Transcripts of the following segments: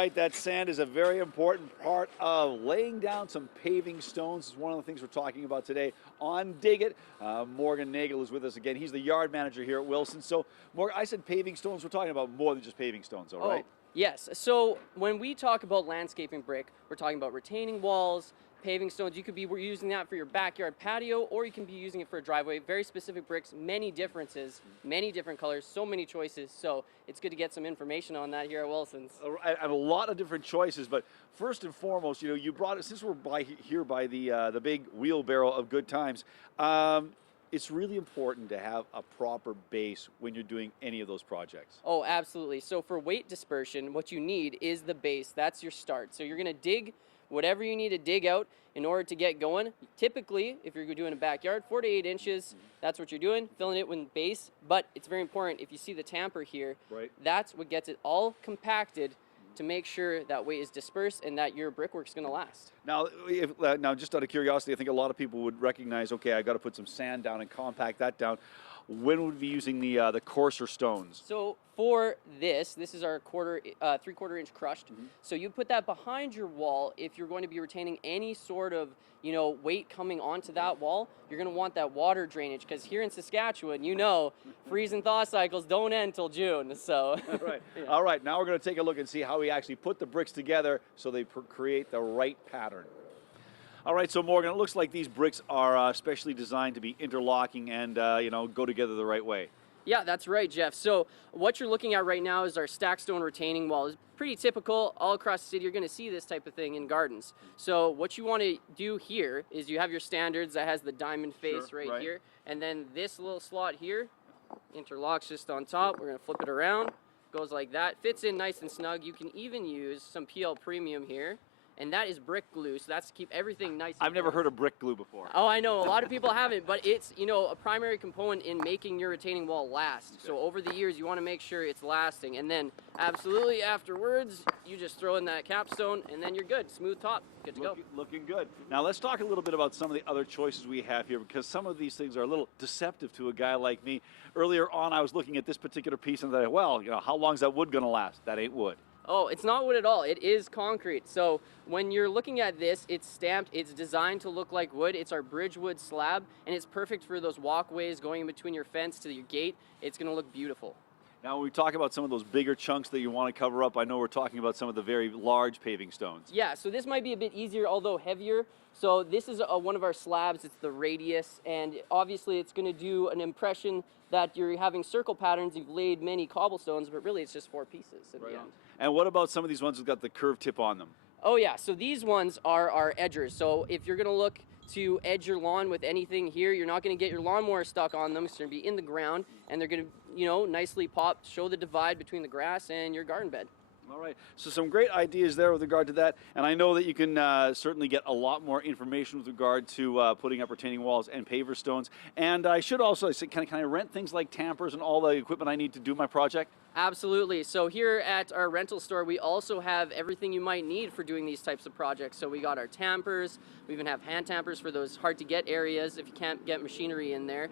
right, that sand is a very important part of laying down some paving stones. It's one of the things we're talking about today on Dig It. Morgan Nagel is with us again. He's the yard manager here at Wilson. So, Morgan, I said paving stones. We're talking about more than just paving stones, all right? Yes. So when we talk about landscaping brick, we're talking about retaining walls, paving stones. You could be using that for your backyard patio, or you can be using it for a driveway. Very specific bricks, many differences, many different colors, so many choices. So it's good to get some information on that here at Wilson's. I have a lot of different choices, but first and foremost, you brought it, since we're here by the big wheelbarrow of good times. It's really important to have a proper base when you're doing any of those projects. Oh, absolutely. So for weight dispersion, what you need is the base. That's your start. So you're going to dig whatever you need to dig out in order to get going. Typically, if you're doing a backyard, 4 to 8 inches, that's what you're doing, filling it with base. But it's very important, if you see the tamper here, right, that's what gets it all compacted to make sure that weight is dispersed and that your brickwork's going to last. Now, now, just out of curiosity, I think a lot of people would recognize, okay, I got to put some sand down and compact that down. When would we be using the coarser stones? So for this is our 3/4 inch crushed. So you put that behind your wall. If you're going to be retaining any sort of weight coming onto that wall, you're going to want that water drainage, because here in Saskatchewan, freeze and thaw cycles don't end till June. So right. Yeah. All right, now we're going to take a look and see how we actually put the bricks together so they create the right pattern. All right, so Morgan, it looks like these bricks are specially designed to be interlocking and go together the right way. Yeah, that's right, Jeff. So what you're looking at right now is our stack stone retaining wall. It's pretty typical all across the city. You're going to see this type of thing in gardens. So what you want to do here is you have your standards that has the diamond face right here, and then this little slot here interlocks just on top. We're going to flip it around. Goes like that. Fits in nice and snug. You can even use some PL Premium here. And that is brick glue, so that's to keep everything nice. I've never heard of brick glue before. Oh, I know, a lot of people haven't, but it's, a primary component in making your retaining wall last. Okay. So over the years, you want to make sure it's lasting. And then absolutely afterwards, you just throw in that capstone, and then you're good. Smooth top, good to go. Looking good. Now let's talk a little bit about some of the other choices we have here, because some of these things are a little deceptive to a guy like me. Earlier on, I was looking at this particular piece and I thought, well, how long is that wood going to last? That ain't wood. Oh, it's not wood at all. It is concrete. So when you're looking at this, it's stamped. It's designed to look like wood. It's our Bridgewood slab, and it's perfect for those walkways going in between your fence to your gate. It's going to look beautiful. Now, when we talk about some of those bigger chunks that you want to cover up, I know we're talking about some of the very large paving stones. Yeah, so this might be a bit easier, although heavier. So this is one of our slabs. It's the radius, and obviously it's going to do an impression that you're having circle patterns. You've laid many cobblestones, but really it's just 4 pieces at the end. And what about some of these ones that got the curved tip on them? Oh yeah, so these ones are our edgers. So if you're going to look to edge your lawn with anything here, you're not going to get your lawnmower stuck on them. It's going to be in the ground, and they're going to, nicely pop, show the divide between the grass and your garden bed. All right, so some great ideas there with regard to that, and I know that you can certainly get a lot more information with regard to putting up retaining walls and paver stones. And I should also say, can I rent things like tampers and all the equipment I need to do my project? Absolutely. So here at our rental store, we also have everything you might need for doing these types of projects. So we got our tampers. We even have hand tampers for those hard to get areas if you can't get machinery in there.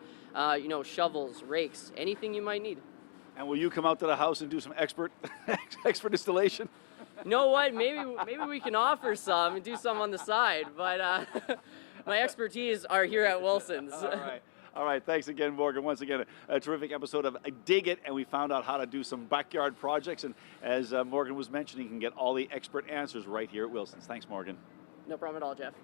Shovels, rakes, anything you might need. And will you come out to the house and do some expert installation? You know what? Maybe we can offer some and do some on the side. But my expertise are here at Wilson's. All right. Thanks again, Morgan. Once again, a terrific episode of Dig It, and we found out how to do some backyard projects. And as Morgan was mentioning, you can get all the expert answers right here at Wilson's. Thanks, Morgan. No problem at all, Jeff.